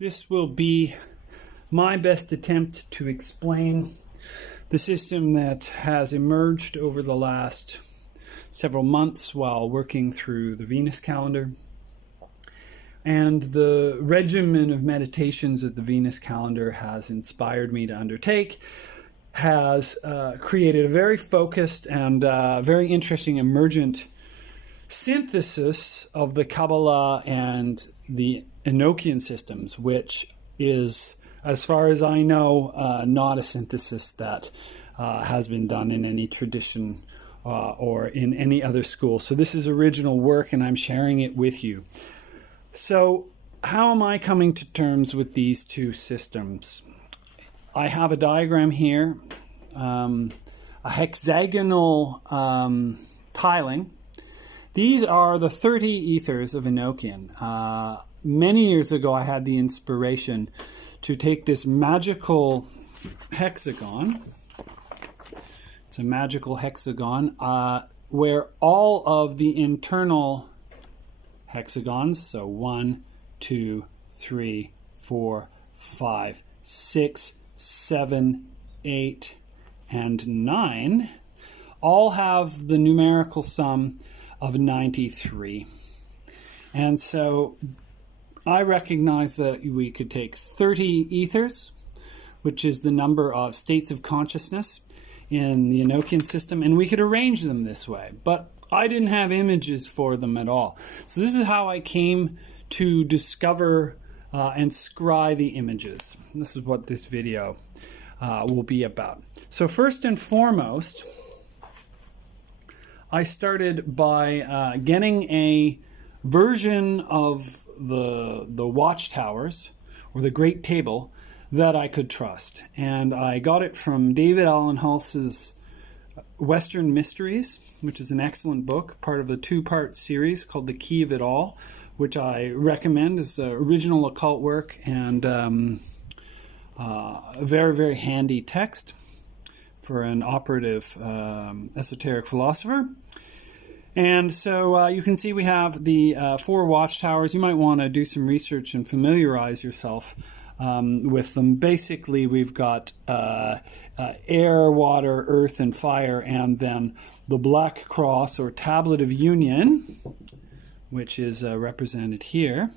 This will be my best attempt to explain the system that has emerged over the last several months while working through the Venus calendar. And the regimen of meditations that the Venus calendar has inspired me to undertake has created a very focused and very interesting emergent synthesis of the Kabbalah and the Enochian systems, which is, as far as I know, not a synthesis that has been done in any tradition or in any other school. So this is original work, and I'm sharing it with you. So how am I coming to terms with these two systems? I have a diagram here, a hexagonal tiling. These are the 30 ethers of Enochian. Many years ago, I had the inspiration to take this magical hexagon. It's a magical hexagon where all of the internal hexagons, so 1, 2, 3, 4, 5, 6, 7, 8, and 9, all have the numerical sum of 93. And so I recognize that we could take 30 ethers, which is the number of states of consciousness in the Enochian system, and we could arrange them this way. But I didn't have images for them at all. So this is how I came to discover and scry the images. This is what this video will be about. So first and foremost, I started by getting a version of the watchtowers, or the Great Table, that I could trust. And I got it from David Allen Hulse's Western Mysteries, which is an excellent book, part of the two-part series called The Key of It All, which I recommend as original occult work and a very, very handy text for an operative esoteric philosopher. And so you can see we have the 4 watchtowers. You might want to do some research and familiarize yourself with them. Basically, we've got air, water, earth, and fire, and then the Black Cross or Tablet of Union, which is represented here,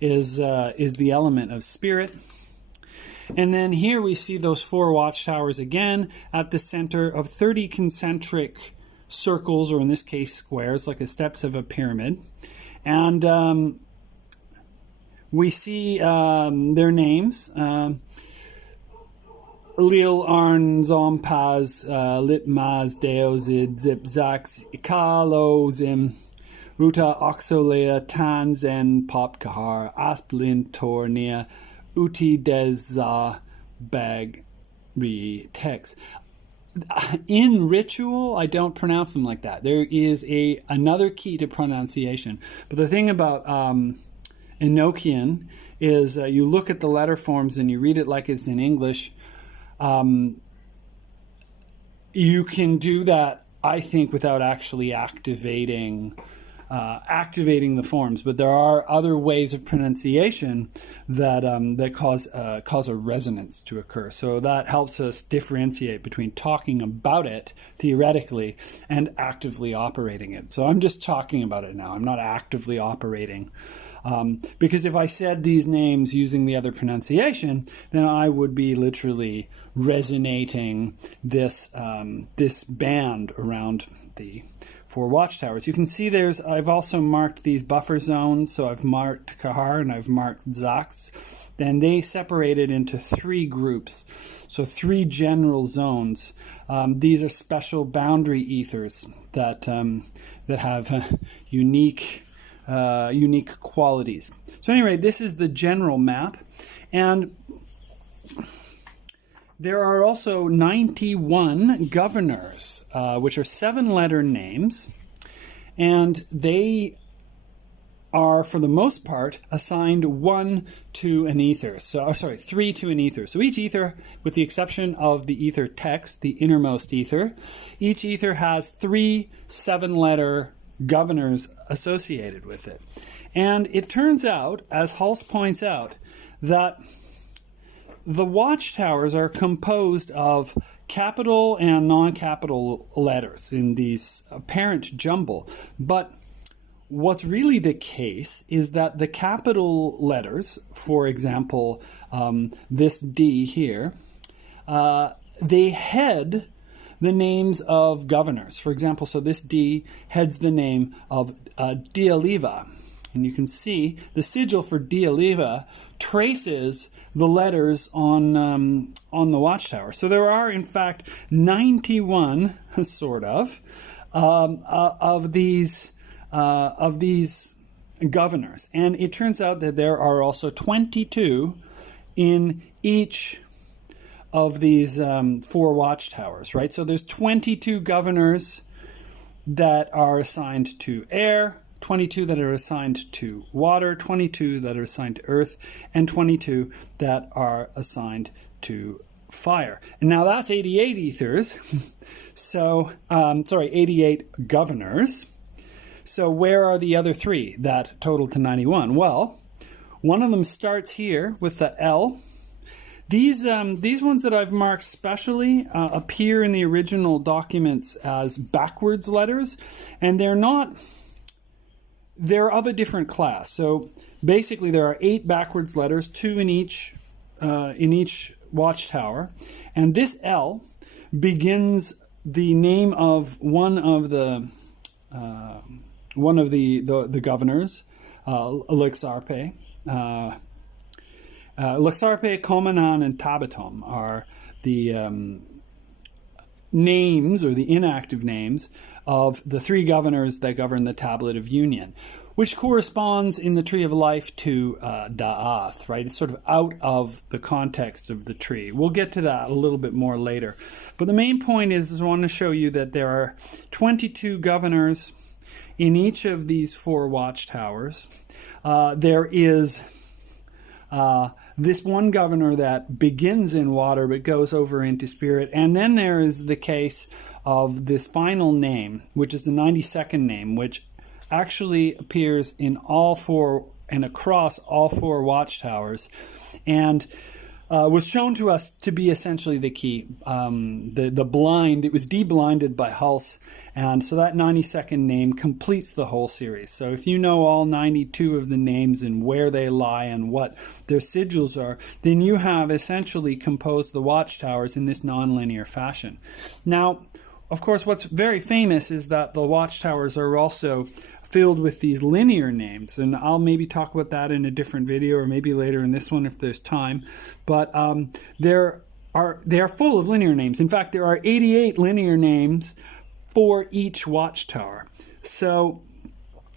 is the element of spirit. And then here we see those 4 watchtowers again at the center of 30 concentric circles, or in this case squares, like the steps of a pyramid. And we see their names. Lil Arn Zompaz Litmaz Deozid Zipzax Ikalozim Ruta Oxolea Tanzen Popkahar Asplin Tornia Uti Deza Bagri Tex. In ritual, I don't pronounce them like that. There is another key to pronunciation. But the thing about Enochian is you look at the letter forms and you read it like it's in English. You can do that, I think, without actually activating the forms. But there are other ways of pronunciation that cause a resonance to occur. So that helps us differentiate between talking about it theoretically and actively operating it. So I'm just talking about it now. I'm not actively operating. Because if I said these names using the other pronunciation, then I would be literally resonating this band around the 4 watchtowers. You can see I've also marked these buffer zones. So I've marked Kahar and I've marked Zax. Then they separated into 3 groups. So 3 general zones. These are special boundary ethers that have unique qualities. So anyway, this is the general map, and there are also 91 governors, which are 7-letter names, and they are, for the most part, assigned 1 to an ether. 3 to an ether. So each ether, with the exception of the ether text, the innermost ether, each ether has 3 7-letter governors associated with it. And it turns out, as Hulse points out, that the watchtowers are composed of capital and non-capital letters in these apparent jumble. But what's really the case is that the capital letters, for example, this D here, they head the names of governors. For example, so this D heads the name of Dialiva. And you can see the sigil for Dialiva traces the letters on the watchtower. So there are, in fact, 91 sort of these governors, and it turns out that there are also 22 in each of these 4 watchtowers. Right, so there's 22 governors that are assigned to air, 22 that are assigned to water, 22 that are assigned to earth, and 22 that are assigned to fire. And now that's 88 ethers. So, 88 governors. So where are the other 3 that total to 91? Well, one of them starts here with the L. These ones that I've marked specially appear in the original documents as backwards letters, and they're of a different class. So basically there are 8 backwards letters, 2 in each watchtower, and this L begins the name of one of the governors, Lixarpe. Lixarpe, Komanan, and Tabatom are the names, or the inactive names, of the 3 governors that govern the Tablet of Union, which corresponds in the Tree of Life to Da'ath, right? It's sort of out of the context of the tree. We'll get to that a little bit more later. But the main point is I want to show you that there are 22 governors in each of these 4 watchtowers. There is this one governor that begins in water but goes over into spirit. And then there is the case of this final name, which is the 92nd name, which actually appears in all 4 and across all 4 watchtowers, and was shown to us to be essentially the key. The blind, it was de-blinded by Hulse, and so that 92nd name completes the whole series. So if you know all 92 of the names and where they lie and what their sigils are, then you have essentially composed the watchtowers in this nonlinear fashion. Now, of course, what's very famous is that the watchtowers are also filled with these linear names, and I'll maybe talk about that in a different video, or maybe later in this one if there's time. But they are full of linear names. In fact, there are 88 linear names for each watchtower. So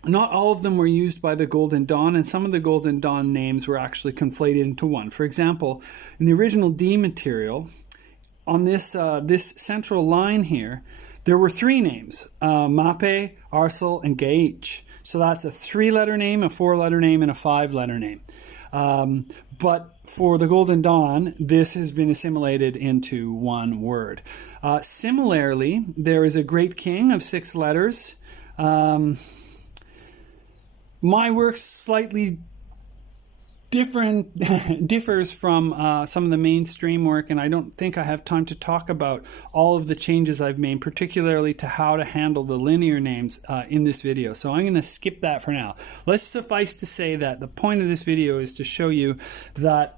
not all of them were used by the Golden Dawn, and some of the Golden Dawn names were actually conflated into one. For example, in the original D material, on this central line here, there were 3 names, Mape, Arsel, and Gaich. So that's a 3-letter name, a 4-letter name, and a 5-letter name. But for the Golden Dawn, this has been assimilated into one word. Similarly, there is a Great King of 6 letters. My work slightly differs from some of the mainstream work, and I don't think I have time to talk about all of the changes I've made, particularly to how to handle the linear names in this video. So I'm going to skip that for now. Let's suffice to say that the point of this video is to show you that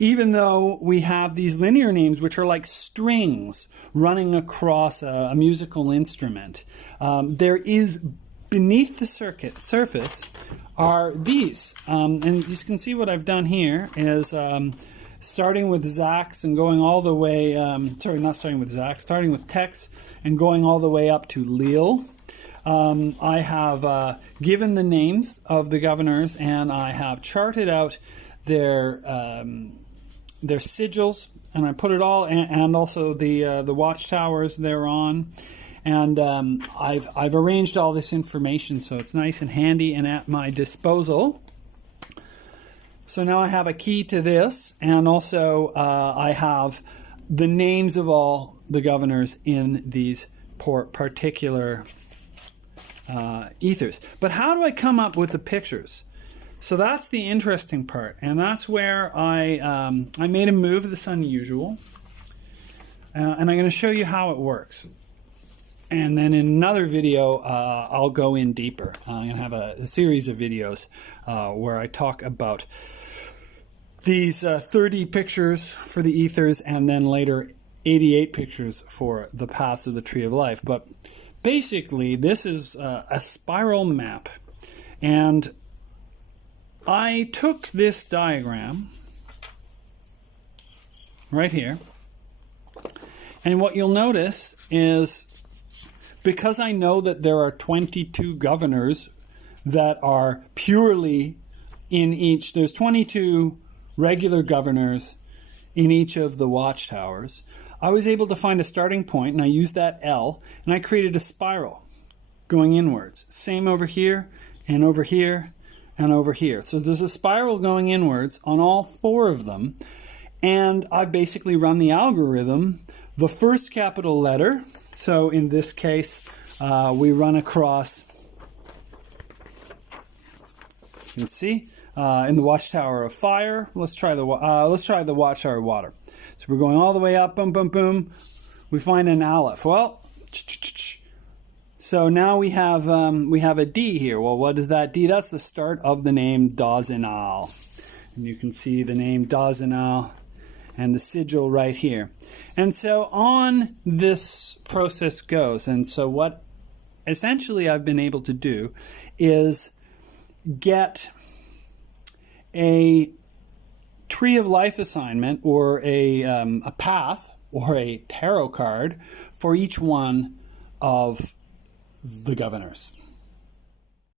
even though we have these linear names, which are like strings running across a musical instrument, there is beneath the surface are these. And you can see what I've done here is starting with Zax and going all the way, starting with Tex and going all the way up to Lille. I have given the names of the governors, and I have charted out their sigils, and I put it all, and also the watchtowers they're on. And I've arranged all this information so it's nice and handy and at my disposal. So now I have a key to this, and also I have the names of all the governors in these particular ethers. But how do I come up with the pictures? So that's the interesting part, and that's where I made a move that's unusual, and I'm going to show you how it works. And then in another video, I'll go in deeper. I'm going to have a series of videos where I talk about these 30 pictures for the ethers, and then later 88 pictures for the paths of the Tree of Life. But basically, this is a spiral map, and I took this diagram right here, and what you'll notice is, because I know that there are 22 governors that are purely in each, there's 22 regular governors in each of the watchtowers, I was able to find a starting point, and I used that L, and I created a spiral going inwards. Same over here, and over here, and over here. So there's a spiral going inwards on all 4 of them, and I've basically run the algorithm. The first capital letter, so in this case, we run across, you can see, in the Watchtower of Fire. Let's try the Watchtower of Water. So we're going all the way up, boom, boom, boom. We find an Aleph. Well, so now we have a D here. Well, what is that D? That's the start of the name Dazinal. And you can see the name Dazinal and the sigil right here. And so on this process goes. And so what essentially I've been able to do is get a Tree of Life assignment, or a path, or a tarot card for each one of the governors.